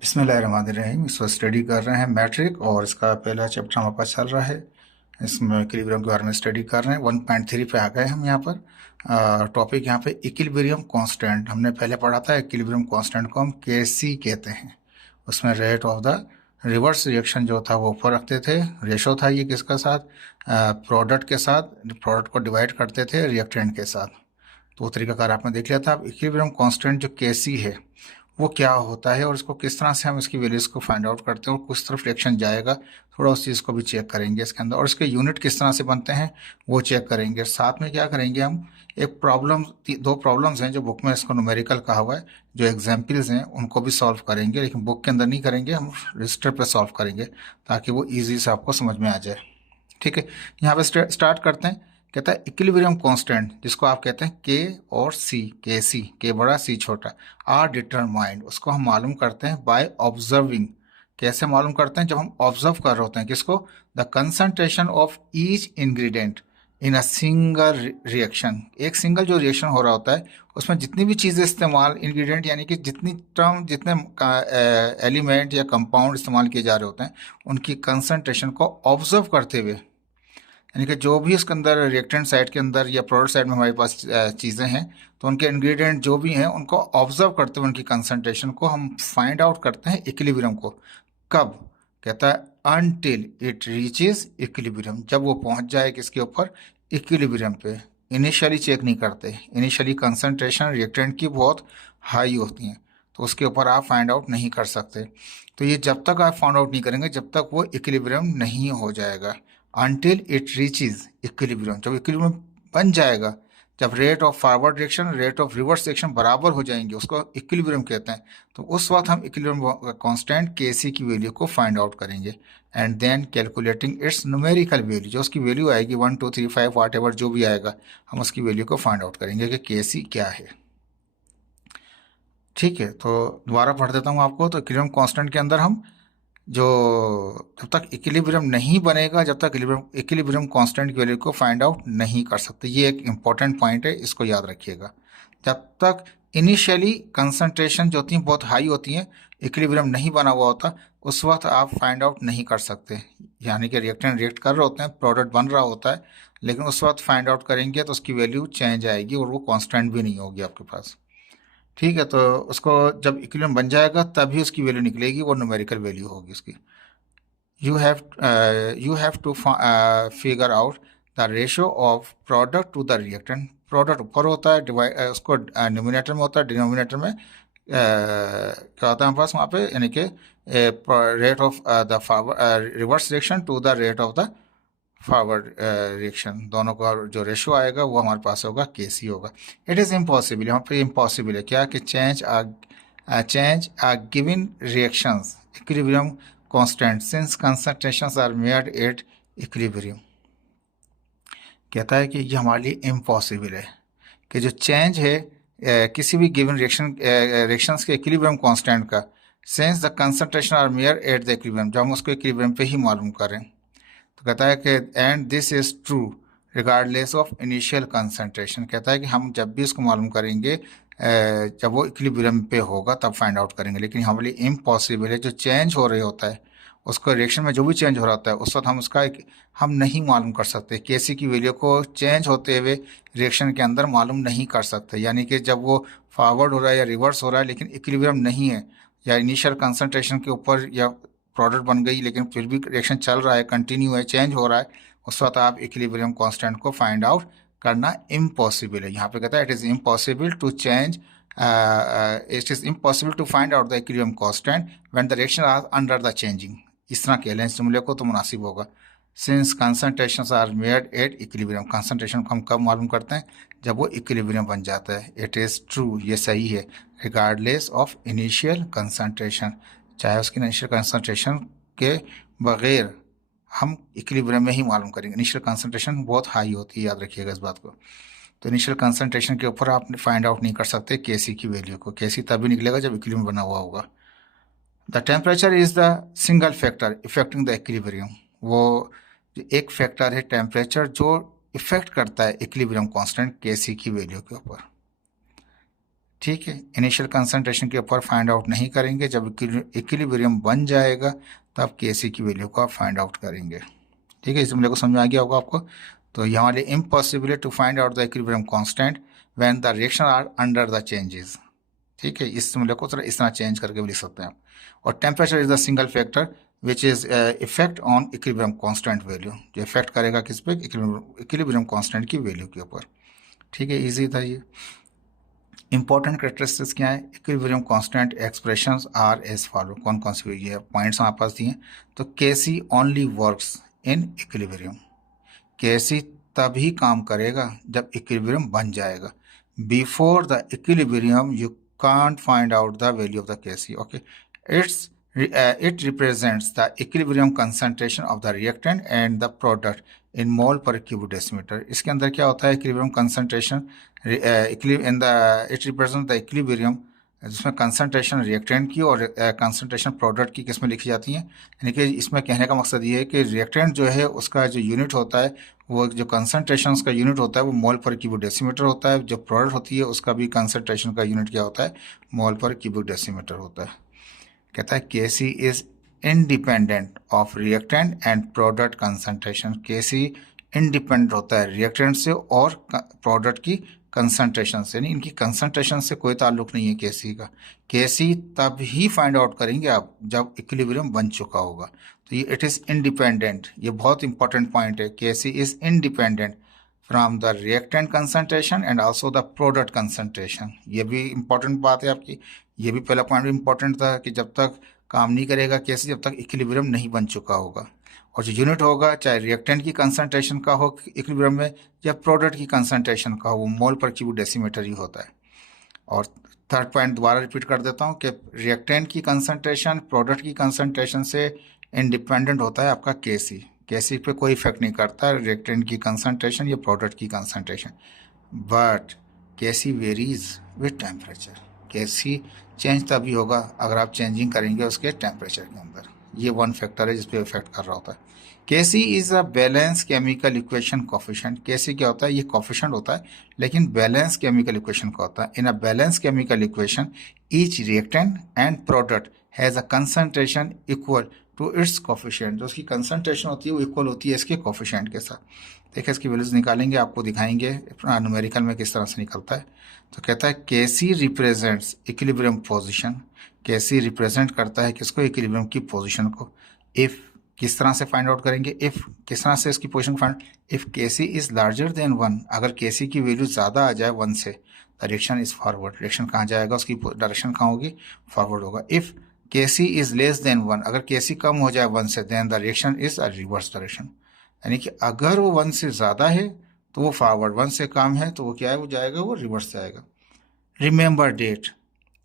बिस्मिल्लाहिर्रहमानिर्रहीम। इस वक्त स्टडी कर रहे हैं मैट्रिक और इसका पहला चैप्टर हमारे पास चल रहा है। इसमें इक्विलिब्रियम के बारे में स्टडी कर रहे हैं। 1.3 पे आ गए हम यहाँ पर। टॉपिक यहाँ पे इक्विलिब्रियम कांस्टेंट हमने पहले पढ़ा था। इक्विलिब्रियम कांस्टेंट को हम केसी कहते हैं। उसमें rate of the reverse reaction जो था वो ऊपर रखते थे। रेशो था ये किसका साथ, प्रोडक्ट के साथ। प्रोडक्ट को डिवाइड करते थे रिएक्टेंट के साथ। तो वो तरीकाकार आपने देख लिया था। अब इक्विलिब्रियम कांस्टेंट जो केसी है वो क्या होता है और इसको किस तरह से हम इसकी वैल्यूज को फाइंड आउट करते हैं और किस तरफ रिएक्शन जाएगा, थोड़ा उस चीज़ को भी चेक करेंगे इसके अंदर। और इसके यूनिट किस तरह से बनते हैं वो चेक करेंगे। साथ में क्या करेंगे हम, एक प्रॉब्लम, दो प्रॉब्लम्स हैं जो बुक में इसको न्यूमेरिकल कहा हुआ है, जो एग्जाम्पल्स हैं उनको भी सॉल्व करेंगे, लेकिन बुक के अंदर नहीं करेंगे, हम रजिस्टर पर सॉल्व करेंगे ताकि वो ईजी से आपको समझ में आ जाए। ठीक है, यहाँ पे स्टार्ट करते हैं। कहता है इक्विलिब्रियम कांस्टेंट, जिसको आप कहते हैं के और सी, के सी, के बड़ा सी छोटा, आर डिटरमाइंड, उसको हम मालूम करते हैं बाय ऑब्जर्विंग। कैसे मालूम करते हैं? जब हम ऑब्जर्व कर रहे होते हैं किसको, the concentration of each ingredient in a single reaction. एक सिंगल जो रिएक्शन हो रहा होता है उसमें जितनी भी चीज़ें इस्तेमाल, इंग्रेडिएंट यानी कि जितनी टर्म, जितने एलिमेंट या कंपाउंड इस्तेमाल किए जा रहे होते हैं, उनकी कंसंट्रेशन को ऑब्जर्व करते हुए, यानी कि जो भी उसके अंदर रिएक्टेंट साइड के अंदर या प्रोडक्ट साइड में हमारे पास चीज़ें हैं, तो उनके इंग्रेडिएंट जो भी हैं उनको ऑब्जर्व करते हुए उनकी कंसंट्रेशन को हम फाइंड आउट करते हैं इक्विलिब्रियम को। कब? कहता है अनटिल इट रीचेस इक्विलिब्रियम, जब वो पहुंच जाए किसके ऊपर, इक्विलिब्रियम पे। इनिशियली चेक नहीं करते, इनिशियली कंसंट्रेशन रिएक्टेंट की बहुत हाई होती हैं, तो उसके ऊपर आप फाइंड आउट नहीं कर सकते। तो ये जब तक आप फाइंड आउट नहीं करेंगे जब तक वो इक्विलिब्रियम नहीं हो जाएगा। अनटिल इट रीचेज इक्विलिब्रियम, जब इक्विलिब्रियम बन जाएगा, जब rate of forward reaction, rate of reverse reaction बराबर हो जाएंगे, उसको इक्विलिब्रियम कहते हैं। तो उस वक्त हम इक्विलिब्रियम कांस्टेंट के सी की वैल्यू को फाइंड आउट करेंगे and then calculating its numerical value. जो उसकी वैल्यू आएगी 1 2 3 5 वाट एवर जो भी आएगा, हम उसकी वैल्यू को फाइंड आउट करेंगे कि के सी क्या है। ठीक है, तो दोबारा पढ़ देता हूँ आपको। तो इक्विलिब्रियम कांस्टेंट के अंदर हम जो, जब तक इक्विलिब्रियम नहीं बनेगा, जब तक इक्विलिब्रियम कांस्टेंट की वैल्यू को फाइंड आउट नहीं कर सकते। ये एक इंपॉर्टेंट पॉइंट है, इसको याद रखिएगा। जब तक इनिशियली कंसंट्रेशन जो होती हैं बहुत हाई होती हैं, इक्विलिब्रियम नहीं बना हुआ होता, उस वक्त आप फाइंड आउट नहीं कर सकते। यानी कि रिएक्टेंट रिएक्ट कर रहे होते हैं, प्रोडक्ट बन रहा होता है, लेकिन उस वक्त फाइंड आउट करेंगे तो उसकी वैल्यू चेंज आएगी और वो कांस्टेंट भी नहीं होगी आपके पास। ठीक है, तो उसको जब इक्विलिब्रियम बन जाएगा तभी उसकी वैल्यू निकलेगी, वो न्यूमेरिकल वैल्यू होगी उसकी। you have to figure out the ratio of product to the reactant। Product ऊपर होता है, डिवाइड उसको न्यूमिनेटर में होता है, डिनोमिनेटर में क्या होता है हमारे पास वहाँ पे, यानी कि rate of the reverse reaction to the rate of the forward reaction, दोनों का जो रेशो आएगा वो हमारे पास होगा के सी होगा। इट इज़ इम्पॉसिबल, यहाँ पे इम्पॉसिबल है क्या, कि change a given reactions equilibrium constant since concentrations are made at equilibrium. कहता है कि ये हमारे लिए इम्पॉसिबल है कि जो चेंज है किसी भी गिवन रिएक्शंस के इक्विलिब्रियम कांस्टेंट का, since the concentration are made at the equilibrium, जब हम उसको इक्विलिब्रियम पे ही मालूम करें। तो कहता है कि and this is true regardless of initial concentration. कहता है कि हम जब भी इसको मालूम करेंगे जब वो इक्विलिब्रियम पे होगा तब फाइंड आउट करेंगे, लेकिन हमारे लिए इम्पॉसिबल है। जो चेंज हो रही होता है उसको, रिएक्शन में जो भी चेंज हो रहा होता है उस वक्त हम उसका हम नहीं मालूम कर सकते। केसी की वैल्यू को चेंज होते हुए रिएक्शन के अंदर मालूम नहीं कर सकते। यानी कि जब वो फॉरवर्ड हो रहा है या रिवर्स हो रहा है लेकिन इक्विलिब्रियम नहीं है, या इनिशियल कंसंट्रेशन के ऊपर या प्रोडक्ट बन गई लेकिन फिर भी रिएक्शन चल रहा है, कंटिन्यू है, चेंज हो रहा है, उस वक्त आप इक्विलिब्रियम कांस्टेंट को फाइंड आउट करना इम्पॉसिबल है। यहाँ पे कहता है it is impossible to change, it is impossible to find out the equilibrium constant when the reaction are under the changing. इस तरह कह लें इस जुमले को तो मुनासिब होगा। Since concentration are made at equilibrium, concentration को हम कब मालूम करते हैं, जब वो इक्विलिब्रियम बन जाता है। इट इज़ ट्रू, ये सही है, रिगार्डलेस ऑफ इनिशियल कंसंट्रेशन, चाहे उसकी इनिशियल कंसंट्रेशन के बगैर हम इक्विलिब्रियम में ही मालूम करेंगे। इनिशियल कंसंट्रेशन बहुत हाई होती है, याद रखिएगा इस बात को। तो इनिशियल कंसंट्रेशन के ऊपर आप फाइंड आउट नहीं कर सकते केसी की वैल्यू को। केसी तभी निकलेगा जब इक्विलिब्रियम बना हुआ होगा। The temperature is the single factor affecting the equilibrium. वो एक फैक्टर है टेम्परेचर जो इफेक्ट करता है इक्विलिब्रियम कांस्टेंट केसी की वैल्यू के ऊपर। ठीक है, इनिशियल कंसंट्रेशन के ऊपर फाइंड आउट नहीं करेंगे, जब इक्विलिब्रियम बन जाएगा तब Kc की वैल्यू को आप फाइंड आउट करेंगे। ठीक है, इस जुमले को समझ आ गया होगा आपको। तो ये हमारे impossible to find out the equilibrium constant when the reaction are under the changes. ठीक है, इस जुमले को थोड़ा इस तरह चेंज करके भी लिख सकते हैं आप। और temperature is the single factor which is effect on equilibrium constant value, जो इफेक्ट करेगा किस पे, इक्विलिब्रियम कांस्टेंट की वैल्यू के ऊपर। ठीक है, इजी था ये। इंपॉर्टेंट कैरेक्टरिस्टिक्स क्या है, equilibrium constant expressions are as follow. कौन कौन सी ये पॉइंट्स हमारे पास दिए। तो Kc only works in equilibrium, Kc तभी काम करेगा जब इक्विलिब्रियम बन जाएगा। Before the equilibrium you can't find out the value of the Kc। Okay, it represents the equilibrium concentration of the reactant and the product in mole per cubic decimeter। इसके अंदर क्या होता है, equilibrium concentration in the, it represent the equilibrium, जिसमें concentration reactant की और concentration product की किस में लिखी जाती हैं। यानी कि इसमें कहने का मकसद ये है कि रिएक्टेंट जो है उसका जो यूनिट होता है, वो जो कंसंट्रेशन का यूनिट होता है वो मोल पर क्यूबिक डेसीमीटर होता है। जो प्रोडक्ट होती है उसका भी कंसंट्रेशन का यूनिट क्या होता है, मोल पर क्यूबिक डेसीमीटर होता है। कहता है Kc is independent of reactant and product concentration. Kc independent होता है रिएक्टेंट से और प्रोडक्ट की कंसंट्रेशन से, यानी इनकी कंसंट्रेशन से कोई ताल्लुक नहीं है Kc का। Kc तब ही फाइंड आउट करेंगे आप जब इक्विलिब्रियम बन चुका होगा। तो ये इट इज़ इंडिपेंडेंट, ये बहुत इंपॉर्टेंट पॉइंट है। Kc is independent from the reactant concentration and also the product concentration. ये भी इंपॉर्टेंट बात है आपकी। ये भी पहला पॉइंट भी इंपॉर्टेंट था कि जब तक काम नहीं करेगा Kc जब तक इक्विलिब्रियम नहीं बन चुका होगा। और जो यूनिट होगा चाहे रिएक्टेंट की कंसंट्रेशन का हो इक्विलिब्रियम में या प्रोडक्ट की कंसंट्रेशन का हो, वो मोल पर क्यूबिक डेसीमीटर ही होता है। और थर्ड पॉइंट दोबारा रिपीट कर देता हूँ कि रिएक्टेंट की कंसंट्रेशन प्रोडक्ट की कंसंट्रेशन से इंडिपेंडेंट होता है आपका Kc पे कोई इफेक्ट नहीं करता रिएक्टेंट की कंसंट्रेशन या प्रोडक्ट की concentration. But Kc varies with temperature. Kc change तभी होगा अगर आप चेंजिंग करेंगे उसके टेम्परेचर के अंदर। ये वन फैक्टर है जिस पे इफेक्ट कर रहा होता है। Kc is a balance chemical equation coefficient. Kc क्या होता है, ये कोफिशिएंट होता है लेकिन बैलेंस केमिकल इक्वेशन का होता है। In a balance chemical equation each reactant and product has a concentration equal to its coefficient. जो उसकी कंसंट्रेशन होती है वो इक्वल होती है इसके कोफिशिएंट के साथ। देखिए इसकी वैल्यूज निकालेंगे, आपको दिखाएंगे न्यूमेरिकल में किस तरह से निकलता है। तो कहता है Kc represents equilibrium position. Kc represent करता है किसको, इक्विलिब्रियम की पोजीशन को। इफ किस तरह से फाइंड आउट करेंगे, इफ किस तरह से इसकी position find, if Kc is larger than 1, अगर Kc की वैल्यू ज़्यादा आ जाए 1 से, डायरेक्शन इज फॉरवर्ड। डायरेक्शन कहाँ जाएगा, उसकी डायरेक्शन कहाँ होगी, फॉरवर्ड होगा। If Kc is less than 1, अगर Kc कम हो जाए 1 से, then the reaction is a reverse direction. यानी कि अगर वो 1 से ज़्यादा है तो वो फॉरवर्ड, 1 से कम है तो वो क्या है, वो जाएगा, वो रिवर्स जाएगा। रिमेंबर डेट,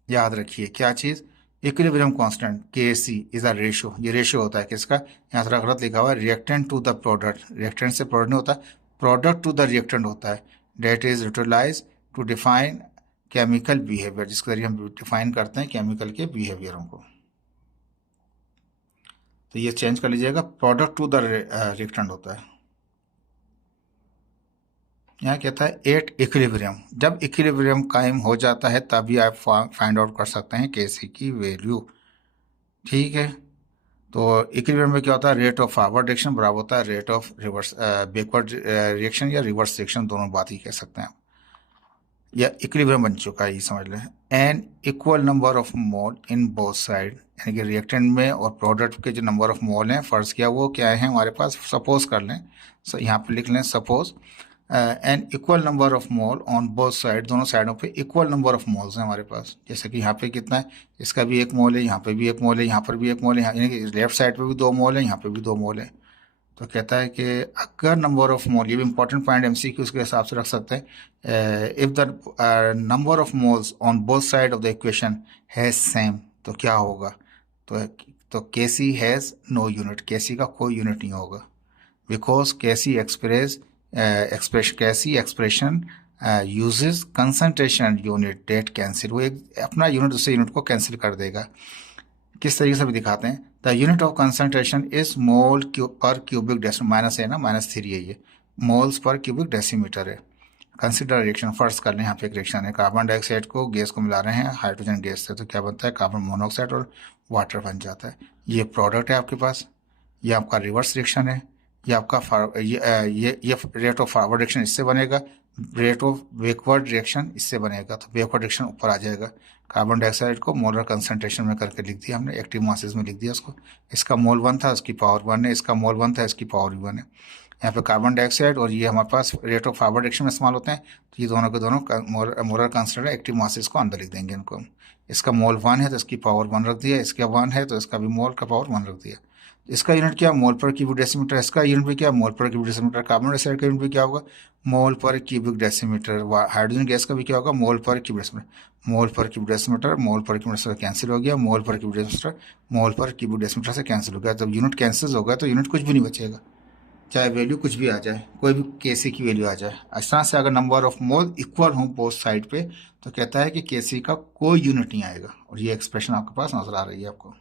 याद रखिए क्या चीज़, equilibrium constant Kc is a ratio. ये रेशियो होता है किसका, यहाँ थोड़ा गलत लिखा हुआ है, reactant to the product. Reactant से प्रोडक्ट नहीं होता, प्रोडक्ट टू द रिएक्टेंट होता है। That is utilize to define chemical behaviour, जिसके जरिए हम डिफाइन करते हैं केमिकल के बिहेवियरों को। तो ये चेंज कर लीजिएगा, प्रोडक्ट टू द रिएक्टेंट होता है। यहाँ कहता है एट इक्विलिब्रियम, जब इक्विलिब्रियम कायम हो जाता है तभी आप फाइंड आउट कर सकते हैं Kc की वैल्यू। ठीक है, तो इक्विलिब्रियम में क्या होता है, रेट ऑफ फॉरवर्ड रिएक्शन बराबर होता है rate of reverse backward reaction या रिवर्स रिएक्शन, दोनों बात ही कह सकते हैं आप। या इक्विलिब्रियम बन चुका है ये समझ लें। An equal number of mole in both side, यानी कि रिएक्टेंट में और प्रोडक्ट के जो नंबर ऑफ मोल हैं, फर्ज किया वो क्या है हमारे पास, सपोज कर लें, यहाँ पे लिख लें suppose an equal number of mole on both side, दोनों साइडों पे इक्वल नंबर ऑफ मोल्स हैं हमारे पास। जैसे कि यहाँ पे कितना है, इसका भी 1 मोल है, यहाँ पे भी 1 मोल है, यहाँ पर भी 1 मोल है, यानी कि लेफ्ट साइड पे भी 2 मोल है, यहाँ पे भी 2 मोल है। तो कहता है कि अगर नंबर ऑफ मोल, ये भी इंपॉर्टेंट पॉइंट MCQ के हिसाब से रख सकते हैं, if the number of moles on both side of the equation has same, तो क्या होगा, तो Kc has no unit, Kc का कोई यूनिट नहीं होगा, because Kc expression uses concentration unit that cancel, वो एक अपना यूनिट दूसरे यूनिट को कैंसिल कर देगा। किस तरीके से भी दिखाते हैं, the unit of concentration is mole पर क्यूबिक डेसीमीटर, माइनस है ना, -3 है ये, मोल्स पर क्यूबिक डेसीमीटर है। कंसिडर रिएक्शन, फर्स्ट कर लें यहाँ पे एक रिएक्शन है, कार्बन डाइऑक्साइड को गैस को मिला रहे हैं हाइड्रोजन गैस से, तो क्या बनता है, कार्बन मोनोऑक्साइड और वाटर बन जाता है। ये प्रोडक्ट है आपके पास, ये आपका रिवर्स रिएक्शन है, ये आपका ये रेट ऑफ फॉरवर्ड रिएक्शन इससे बनेगा, रेट ऑफ बैकवर्ड रिएक्शन इससे बनेगा, तो बैकवर्ड रिएक्शन ऊपर आ जाएगा। कार्बन डाइऑक्साइड को मोलर कंसंट्रेशन में करके लिख दिया हमने, एक्टिव मासेस में लिख दिया उसको, इसका मोल 1 था, उसकी पावर 1 है, इसका मोल 1 था, इसकी पावर 1 है। यहाँ पे कार्बन डाइऑक्साइड और ये हमारे पास रेट ऑफ फॉरवर्ड रिएक्शन में इस्तेमाल होते हैं, तो ये दोनों के दोनों मोलर कंसंट्रेशन एक्टिव मासेस को अंदर लिख देंगे इनको हम। इसका मोल 1 है तो इसकी पावर 1 रख दिया, इसका 1 है तो इसका भी मोल का पावर 1 रख दिया। इसका यूनिट क्या, मोल पर क्यूबिक डेसीमीटर, इसका यूनिट भी क्या, मोल पर क्यूबिक डेसीमीटर। कार्बन डाइऑक्साइड का यूनिट भी क्या होगा, मोल पर क्यूबिक डेसीमीटर। हाइड्रोजन गैस का भी क्या होगा, मोल पर क्यूबिक डेसीमीटर। मोल पर क्यूबिक डेसीमीटर, मोल पर क्यूबिक डेसीमीटर कैंसिल हो गया, मोल पर क्यूबिक डेसीमीटर मोल पर क्यूबिक डेसीमीटर से कैंसिल हो गया। जब यूनिट कैंसिल होगा तो यूनिट कुछ भी नहीं बचेगा, चाहे वैल्यू कुछ भी आ जाए, कोई भी केसी की वैल्यू आ जाए। इस तरह से अगर नंबर ऑफ मोल इक्वल हो बोथ साइड पे, तो कहता है कि केसी का कोई यूनिट नहीं आएगा, और ये एक्सप्रेशन आपके पास नजर आ रही है आपको,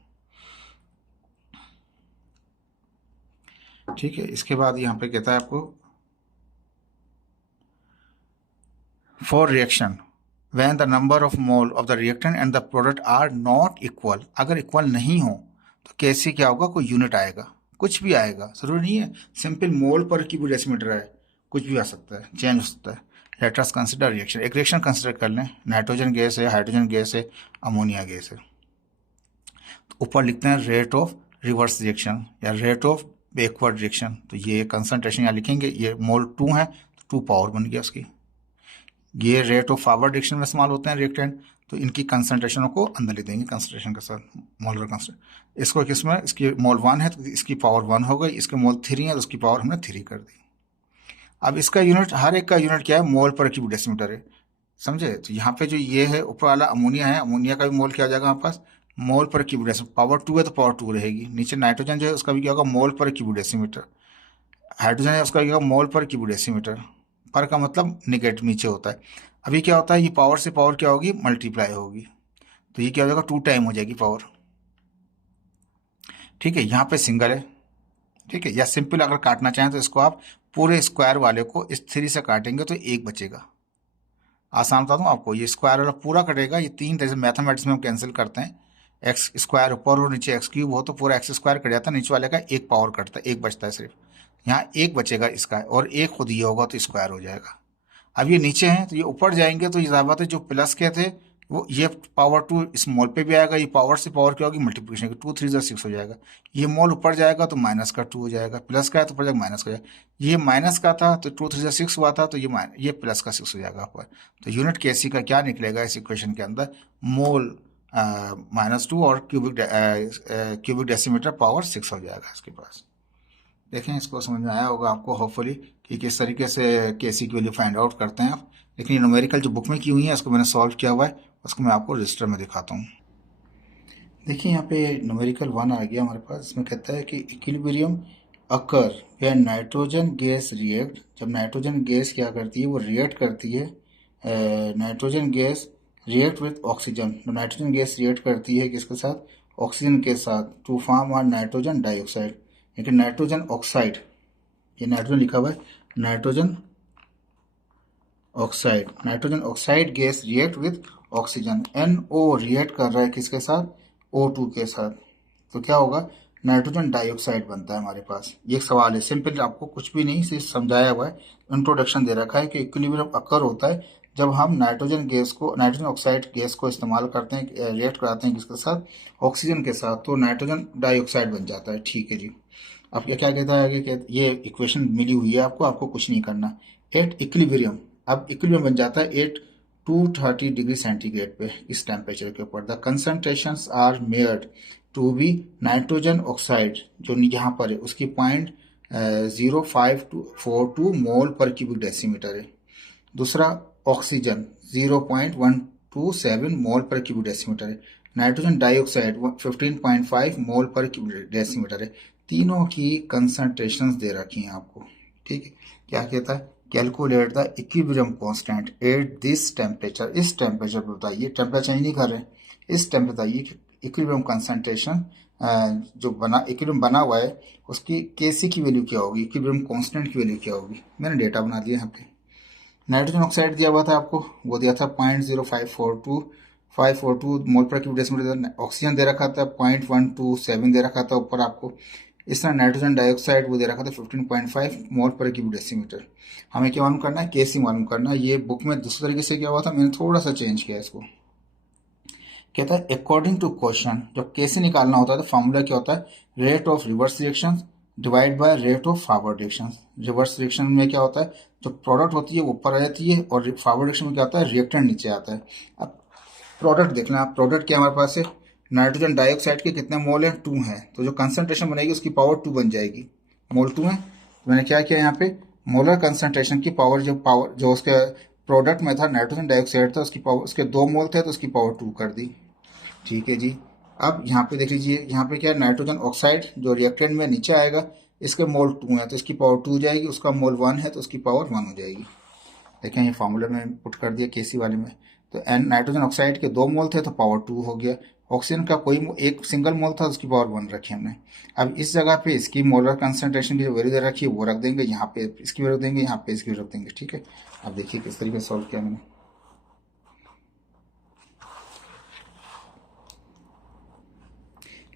ठीक है। इसके बाद यहाँ पे कहता है आपको for reaction when the number of mole of the reactant and the product are not equal, अगर इक्वल नहीं हो तो कैसे क्या होगा, कोई यूनिट आएगा, कुछ भी आएगा, जरूरी नहीं है सिंपल मोल पर क्यूबिक डेसीमीटर है, कुछ भी आ सकता है, चेंज हो सकता है। लेट अस कंसिडर रिएक्शन, एक रिएक्शन कंसिडर कर लें, नाइट्रोजन गैस है, हाइड्रोजन गैस है, अमोनिया गैस है। तो ऊपर लिखते हैं रेट ऑफ रिवर्स रिएक्शन या रेट ऑफ बैकवर्ड रिएक्शन, तो ये कंसंट्रेशन यहाँ लिखेंगे, ये मोल 2 है तो 2 पावर बन गया उसकी। ये रेट ऑफ फॉरवर्ड रिएक्शन में इस्तेमाल होते हैं रिएक्टेंट, तो इनकी कंसंट्रेशनों को अंदर लिख देंगे कंसंट्रेशन के साथ, मोलर कंसंट्रेशन। इसको किस में, इसकी मोल 1 है तो इसकी पावर 1 हो गई, इसके मोल 3 है तो उसकी पावर हमने 3 कर दी। अब इसका यूनिट, हर एक का यूनिट क्या है, मोल पर क्यूबिक डेसीमीटर है, समझे। तो यहाँ पे जो ये है ऊपर वाला अमोनिया है, अमोनिया का भी मोल क्या आ जाएगा हमारे पास, मोल पर क्यूबिक डेसीमीटर, पावर 2 है तो पावर 2 रहेगी। नीचे नाइट्रोजन जो है उसका भी क्या होगा, मोल पर क्यूबिक डेसीमीटर। हाइड्रोजन है उसका क्या होगा, मोल पर क्यूबिक डेसीमीटर। पर का मतलब निगेटिव नीचे होता है। अभी क्या होता है, ये पावर से पावर क्या होगी, मल्टीप्लाई होगी, तो ये क्या हो जाएगा, 2 टाइम हो जाएगी पावर, ठीक है। यहाँ पे सिंगल है, ठीक है, या सिंपल अगर काटना चाहें तो इसको आप पूरे स्क्वायर वाले को इस 3 से काटेंगे तो 1 बचेगा। आसान बता दूं आपको, ये स्क्वायर वाला पूरा कटेगा, ये 3 तरह से मैथमेटिक्स में हम कैंसिल करते हैं, एक्स स्क्वायर ऊपर और नीचे एक्स क्यूब हो तो पूरा एक्स स्क्वायर कट जाता है, नीचे वाले का 1 पावर कटता है, 1 बचता है सिर्फ, यहाँ 1 बचेगा इसका, और 1 खुद ये होगा तो स्क्वायर हो जाएगा। अब ये नीचे हैं तो ये ऊपर जाएंगे, तो ये ज़ाहिर बात है जो प्लस के थे वो ये पावर 2 इस मोल पे भी आएगा, ये पावर से पावर क्या होगी, मल्टीप्लिकेशन की, 2 3 6 हो जाएगा। ये मोल ऊपर जाएगा तो माइनस का 2 हो जाएगा, प्लस का है तो ऊपर जाएगा माइनस का हो जाएगा। ये माइनस का था तो 2 3 6 हुआ था, तो ये प्लस का 6 हो जाएगा ऊपर। तो यूनिट केसी का क्या निकलेगा इस इक्वेशन के अंदर, मोल -2 और क्यूबिक डेसीमीटर पावर 6 हो जाएगा इसके पास। देखें, इसको समझ में आया होगा आपको होपफुली कि किस तरीके से केसी की वैल्यू फाइंड आउट करते हैं आप। लेकिन ये न्यूमेरिकल जो बुक में की हुई है उसको मैंने सॉल्व किया हुआ है, उसको मैं आपको रजिस्टर में दिखाता हूँ। देखिए यहाँ पे न्यूमेरिकल 1 आ गया हमारे पास, इसमें कहता है कि equilibrium occur when nitrogen gas react, जब नाइट्रोजन गैस क्या करती है, वो रिएक्ट करती है, nitrogen gas react with oxygen, nitrogen gas react करती है किसके साथ, ऑक्सीजन के साथ, to form are nitrogen dioxide, लेकिन नाइट्रोजन ऑक्साइड, ये नाइट्रोजन लिखा हुआ है, nitrogen oxide gas react with oxygen, NO react कर रहा है किसके साथ, O2 के साथ, तो क्या होगा, नाइट्रोजन डाइऑक्साइड बनता है हमारे पास। ये एक सवाल है, सिंपल, आपको कुछ भी नहीं, सिर्फ समझाया हुआ है, इंट्रोडक्शन दे रखा है कि इक्विलिब्रियम अकर होता है जब हम नाइट्रोजन ऑक्साइड गैस को इस्तेमाल करते हैं, रिएक्ट कराते हैं किसके साथ, ऑक्सीजन के साथ, तो नाइट्रोजन डाइऑक्साइड बन जाता है, ठीक है जी। अब क्या कहता है कि ये इक्वेशन मिली हुई है आपको कुछ नहीं करना। एट इक्विलिब्रियम, अब इक्विलिब्रियम बन जाता है 230 डिग्री सेंटीग्रेड पे, इस टेम्परेचर के ऊपर the concentrations are measured to be nitrogen oxide, जो यहाँ पर है उसकी 0.0542 मोल पर क्यूबिक डेसीमीटर है। दूसरा ऑक्सीजन 0.127 मोल पर क्यूबिक डेसीमीटर है। नाइट्रोजन डाइऑक्साइड 15.5 मोल पर क्यूबिक डेसीमीटर है। तीनों की कंसंट्रेशंस दे रखी हैं आपको, ठीक है। क्या कहता है, calculate the equilibrium constant at this temperature, इस टेम्परेचर पर बताइए, टेम्परेचर चेंज नहीं कर रहे हैं, इस टेम्परेचर बताइए कि इक्विलिब्रियम कंसंट्रेशन जो इक्विलिब्रियम बना हुआ है उसकी केसी की वैल्यू क्या होगी, इक्विलिब्रियम कांस्टेंट की वैल्यू क्या होगी। मैंने डेटा बना दिया यहाँ पे, नाइट्रोजन ऑक्साइड दिया हुआ था आपको, वो दिया था 0.0542542 मोल पर क्यूब डेसीमीटर। ऑक्सीजन दे रखा था 0.127 दे रखा था ऊपर आपको। इस तरह नाइट्रोजन डाइऑक्साइड वो दे रखा था 15.5 मोल पर क्यूब डेसीमीटर। हमें क्या मालूम करना है, केसी मालूम करना है। ये बुक में दूसरे तरीके से क्या हुआ था, मैंने थोड़ा सा चेंज किया इसको। कहता है अकॉर्डिंग टू क्वेश्चन, जब केसी निकालना होता है तो फॉर्मूला क्या होता है, rate of reverse reaction divide by rate of forward reaction. Reverse reaction में क्या होता है, जो प्रोडक्ट होती है वो ऊपर आ जाती है, और फॉरवर्ड रिएक्शन में क्या होता है, रिएक्टेंट नीचे आता है। अब प्रोडक्ट देख लें, प्रोडक्ट क्या हमारे पास है, नाइट्रोजन डाइऑक्साइड के कितने मोल हैं, 2 हैं, तो जो कंसंट्रेशन बनेगी उसकी पावर 2 बन जाएगी। मोल 2 है, तो मैंने क्या किया यहाँ पे, मोलर कंसंट्रेशन की पावर जो उसके प्रोडक्ट में था नाइट्रोजन डाइऑक्साइड था, उसकी पावर, उसके 2 मोल थे तो उसकी पावर 2 कर दी। ठीक है जी। अब यहाँ पे देख लीजिए, यहाँ पे क्या है, नाइट्रोजन ऑक्साइड जो रिएक्टेंट में नीचे आएगा, इसके मोल 2 है तो इसकी पावर 2 हो जाएगी, उसका मोल 1 है तो उसकी पावर 1 हो जाएगी। देखें ये फार्मूला में पुट कर दिया केसी वाले में। तो एन नाइट्रोजन ऑक्साइड के 2 मोल थे तो पावर 2 हो गया। ऑक्सीजन का कोई एक सिंगल मोल था तो उसकी पावर 1 रखी हमने। अब इस जगह पे इसकी मोलर कंसंट्रेशन की जो वैल्यू दे रखी है वो रख देंगे, यहाँ पे इसकी वैल्यू देंगे, यहाँ पे इसकी वैल्यू रख देंगे। ठीक है, अब देखिए किस तरीके से सॉल्व किया मैंने।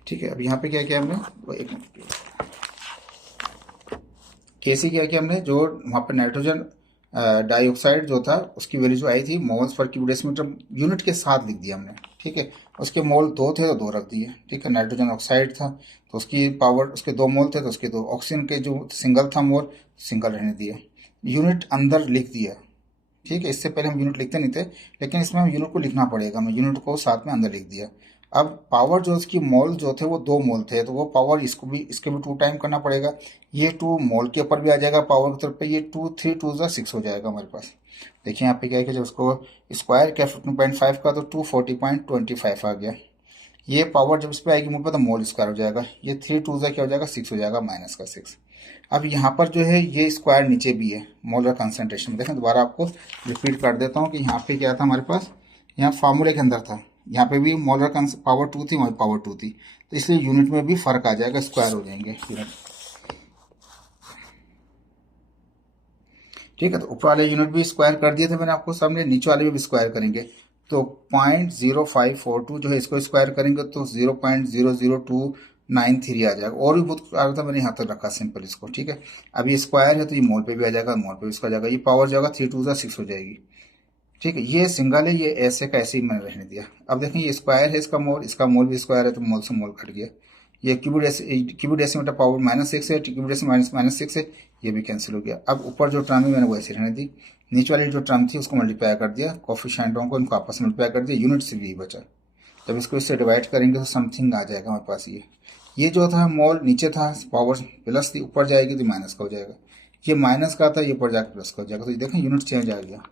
ठीक है, अब यहाँ पे क्या किया हमने, वो एक केसी क्या किया हमने, जो वहाँ पे नाइट्रोजन डाइऑक्साइड जो था उसकी वैल्यू जो आई थी moles per cube decimetre unit के साथ लिख दिया हमने। ठीक है, उसके मोल 2 थे तो 2 रख दिए। ठीक है, नाइट्रोजन ऑक्साइड था तो उसकी पावर, उसके 2 मोल थे तो उसके 2। ऑक्सीजन के जो सिंगल था मोल, सिंगल रहने दिया। यूनिट अंदर लिख दिया। ठीक है, इससे पहले हम यूनिट लिखते नहीं थे, लेकिन इसमें हम यूनिट को लिखना पड़ेगा, हमें यूनिट को साथ में अंदर लिख दिया। अब पावर जो उसकी मोल जो थे वो 2 मोल थे, तो वो पावर इसको भी, इसके भी 2 टाइम करना पड़ेगा। ये 2 मोल के ऊपर भी आ जाएगा पावर की तरफ पे, ये 2 3 2 जा 6 हो जाएगा हमारे पास। देखिए यहाँ पे क्या है कि जब उसको स्क्वायर किया 15.5 का तो 240.25 आ गया। ये पावर जब इस पर आएगी मुझ पर तो मोल स्क्वायर हो जाएगा, ये 3 2 जा क्या हो जाएगा, 6 हो जाएगा, माइनस का 6। अब यहाँ पर जो है ये स्क्वायर नीचे भी है मोलर कंसंट्रेशन। देखें दोबारा आपको रिपीट कर देता हूँ कि यहाँ पे क्या था हमारे पास, यहाँ फार्मूले के अंदर था, यहाँ पे भी मोलर पावर 2 थी, वहाँ पावर 2 थी, तो इसलिए यूनिट में भी फर्क आ जाएगा, स्क्वायर हो जाएंगे यूनिट। ठीक है, तो ऊपर वाले यूनिट भी स्क्वायर कर दिए थे मैंने आपको सामने, नीचे वाले भी स्क्वायर करेंगे। तो 0.0542 जो है इसको स्क्वायर करेंगे तो 0.00293 आ जाएगा, और भी बहुत आ रहा था, मैंने यहाँ तक रखा सिंपल इसको। ठीक है, अब ये स्क्वायर है तो ये मोल पे भी आ जाएगा, मोल पे भी इसका आ जाएगा, ये पावर जाएगा 3 2 6 हो जाएगी। ठीक है, ये सिंगल है, ये ऐसे का ऐसे ही मैंने रहने दिया। अब देखें ये स्क्वायर है, इसका मोल भी स्क्वायर है तो मोल से मोल कट गया। ये क्यूबिक डेसीमीटर पावर -6 है, क्यूबिक डेसीमीटर -6 है, ये भी कैंसिल हो गया। अब ऊपर जो टर्म है मैंने वैसे रहने दी, नीचे वाली जो टर्म थी उसको मल्टीप्लाई कर दिया, कोफिशिएंटों को इनको आपस में मल्टीप्लाई कर दिया, यूनिट से भी बचा। जब इसको इससे डिवाइड करेंगे तो समथिंग आ जाएगा हमारे पास। ये जो था मोल नीचे था, पावर प्लस थी, ऊपर जाएगी तो माइनस का हो जाएगा। ये माइनस का था, ये ऊपर जाकर प्लस का हो जाएगा। तो ये देखें यूनिट चेंज आ गया।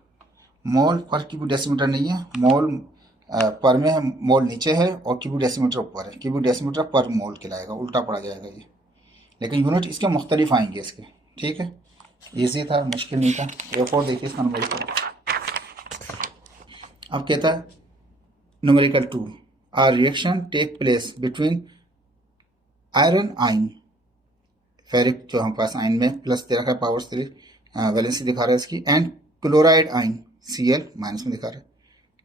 मोल पर क्यूबिक डेसीमीटर नहीं है, मोल पर में है, मोल नीचे है और क्यूबिक डेसीमीटर ऊपर है, क्यूबिक डेसीमीटर पर मोल कहलाएगा, उल्टा पड़ा जाएगा ये, लेकिन यूनिट इसके मुख्तलिफ आएंगे इसके। ठीक है, ईजी था, मुश्किल नहीं था। एक और देखिए इसका नंबरिकल। अब कहता है numerical 2, a reaction take place between iron ion, ferric जो हमारे पास आइन में प्लस दे रखा है, पावर 3 वैलेंसी दिखा रहा है इसकी, एंड क्लोराइड आइन Cl माइनस में दिखा रहा है।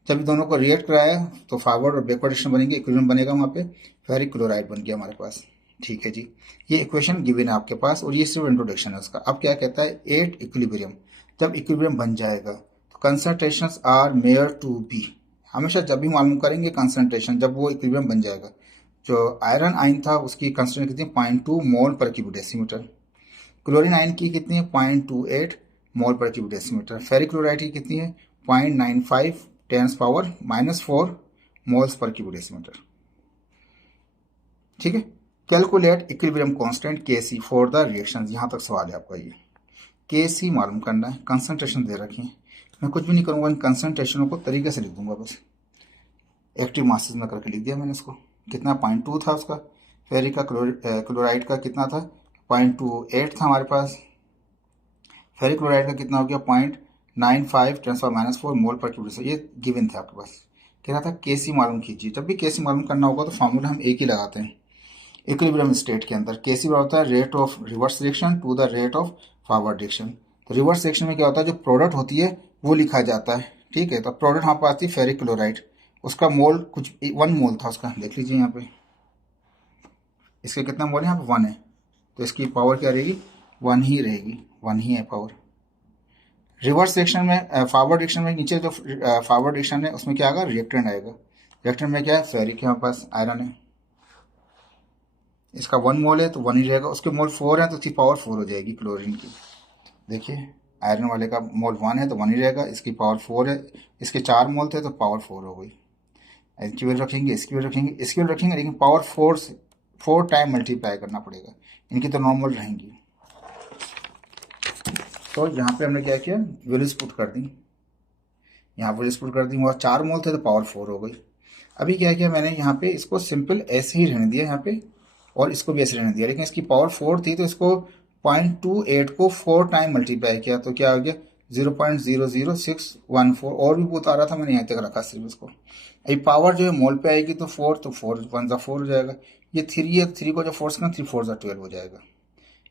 जब दोनों को रिएक्ट कराया तो फॉरवर्ड और बैकवर्ड रिएक्शन बनेंगे, इक्विलिब्रियम बनेगा, वहाँ पे फेरिक क्लोराइड बन गया हमारे पास। ठीक है जी, ये इक्वेशन गिवन है आपके पास, और ये सिर्फ इंट्रोडक्शन है उसका। अब क्या कहता है, एट इक्विलिब्रियम, जब इक्विलिब्रियम बन जाएगा तो concentrations are measure to be, हमेशा जब भी मालूम करेंगे कंसंट्रेशन जब वो इक्विलिब्रियम बन जाएगा। जो आयरन आइन था उसकी कंसंट्रेशन कितनी, 0.2 मोल पर क्यूबिक डेसीमीटर। क्लोरीन आइन की कितनी है, 0.28 मोल पर क्यूबिक डेसीमीटर। फेरिक क्लोराइड की कितनी है, 0.95 10⁻⁻⁴ मोल्स पर क्यूबिक डेसीमीटर। ठीक है, calculate equilibrium constant Kc for the reaction. यहाँ तक सवाल है आपका, ये Kc मालूम करना है, कंसंट्रेशन दे रखी है। मैं कुछ भी नहीं करूँगा, इन कंसंट्रेशनों को तरीके से लिख दूंगा, बस एक्टिव मासेस में करके लिख दिया मैंने इसको। कितना, 0.2 था उसका, फेरिक का क्लोराइड का कितना था, 0.28 था हमारे पास, फेरिक क्लोराइड का कितना हो गया, 0.95 10⁻⁴ मोल पर क्यूबिक, ये गिवन थे आपके पास। कह रहा था Kc मालूम कीजिए। जब भी Kc मालूम करना होगा तो फार्मूला हम एक ही लगाते हैं इक्विलिब्रियम स्टेट के अंदर। Kc बराबर होता है rate of reverse reaction to the rate of forward reaction. तो रिवर्स सेक्शन में क्या होता है, जो प्रोडक्ट होती है वो लिखा जाता है, ठीक है। तो प्रोडक्ट यहाँ पर आती है फेरिक क्लोराइड, उसका मोल कुछ 1 मोल था उसका, देख लीजिए यहाँ पे इसके कितना मोल है, यहाँ पे 1 है, तो इसकी पावर क्या रहेगी, 1 ही रहेगी, 1 ही है पावर। रिवर्स सेक्शन में फॉरवर्ड डिरेक्शन में नीचे जो फॉरवर्ड डिरेक्शन है उसमें क्या आएगा, रिएक्टेंट आएगा। रिएक्टेंट में क्या है, फेरिक, यहाँ पास आयरन है, इसका 1 मोल है तो 1 ही रहेगा, उसके मोल 4 है तो इसकी पावर 4 हो जाएगी क्लोरीन की। देखिए आयरन वाले का मोल 1 है तो 1 ही रहेगा, इसकी पावर 4 है, इसके 4 मोल थे तो पावर 4 हो गई। इसकी वैल्यू रखेंगे, इसकी वैल्यू रखेंगे, इसकी वैल्यू रखेंगे, लेकिन पावर 4 से 4 टाइम मल्टीप्लाई करना पड़ेगा, इनकी तो नॉर्मल रहेंगी। तो यहाँ पे हमने क्या किया, वैल्यूज पुट कर दी, यहाँ वैल्यूज पुट कर दी, और 4 मोल थे तो पावर 4 हो गई। अभी क्या किया मैंने, यहाँ पे इसको सिंपल ऐसे ही रहने दिया यहाँ पे, और इसको भी ऐसे रहने दिया, लेकिन इसकी पावर 4 थी तो इसको 0.28 को 4 टाइम मल्टीप्लाई किया तो क्या हो गया, 0.00614, और भी बहुत आ रहा था, मैंने यहाँ तक रखा सिर्फ इसको। अभी पावर जो है मोल पे आएगी तो 4, तो 4 1 ज़ा 4 हो जाएगा, ये 3 है, 3 को जो फोर्स करना 3 4 ज़ा 12 हो जाएगा।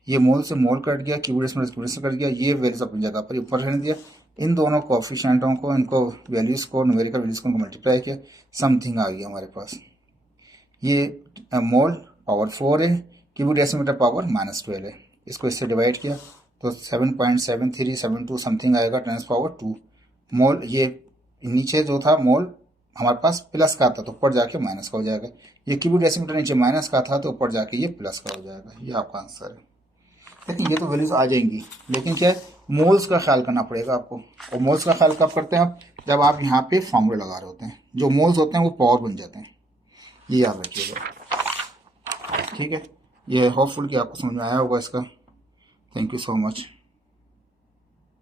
ये मोल से मोल कट गया, क्यूबिक से कट गया, ये वैल्यूज अपनी जगह पर ऊपर रहने दिया। इन दोनों कोएफिशिएंटों को, इनको वैल्यूज को, न्यूमेरिकल वैल्यूज को मल्टीप्लाई किया, समथिंग आ गया हमारे पास। ये मोल पावर 4 है, क्यूबिक डेसीमीटर पावर -12 है, इसको इससे डिवाइड किया तो 7.7372 समथिंग आएगा, 10⁻²। मोल ये नीचे जो था मोल हमारे पास प्लस का था तो ऊपर जाके माइनस का हो जाएगा, ये क्यूबिक डेसीमीटर नीचे माइनस का था तो ऊपर जाके ये प्लस का हो जाएगा। ये आपका आंसर है। लेकिन ये तो वैल्यूज आ जाएंगी, लेकिन क्या है, मोल्स का ख्याल करना पड़ेगा आपको। और मोल्स का ख्याल कब करते हैं आप, जब आप यहाँ पे फॉर्मूला लगा रहे होते हैं, जो मोल्स होते हैं वो पावर बन जाते हैं, ये याद रखिएगा, ठीक है। ये होपफुल कि आपको समझ में आया होगा इसका। Thank you so much.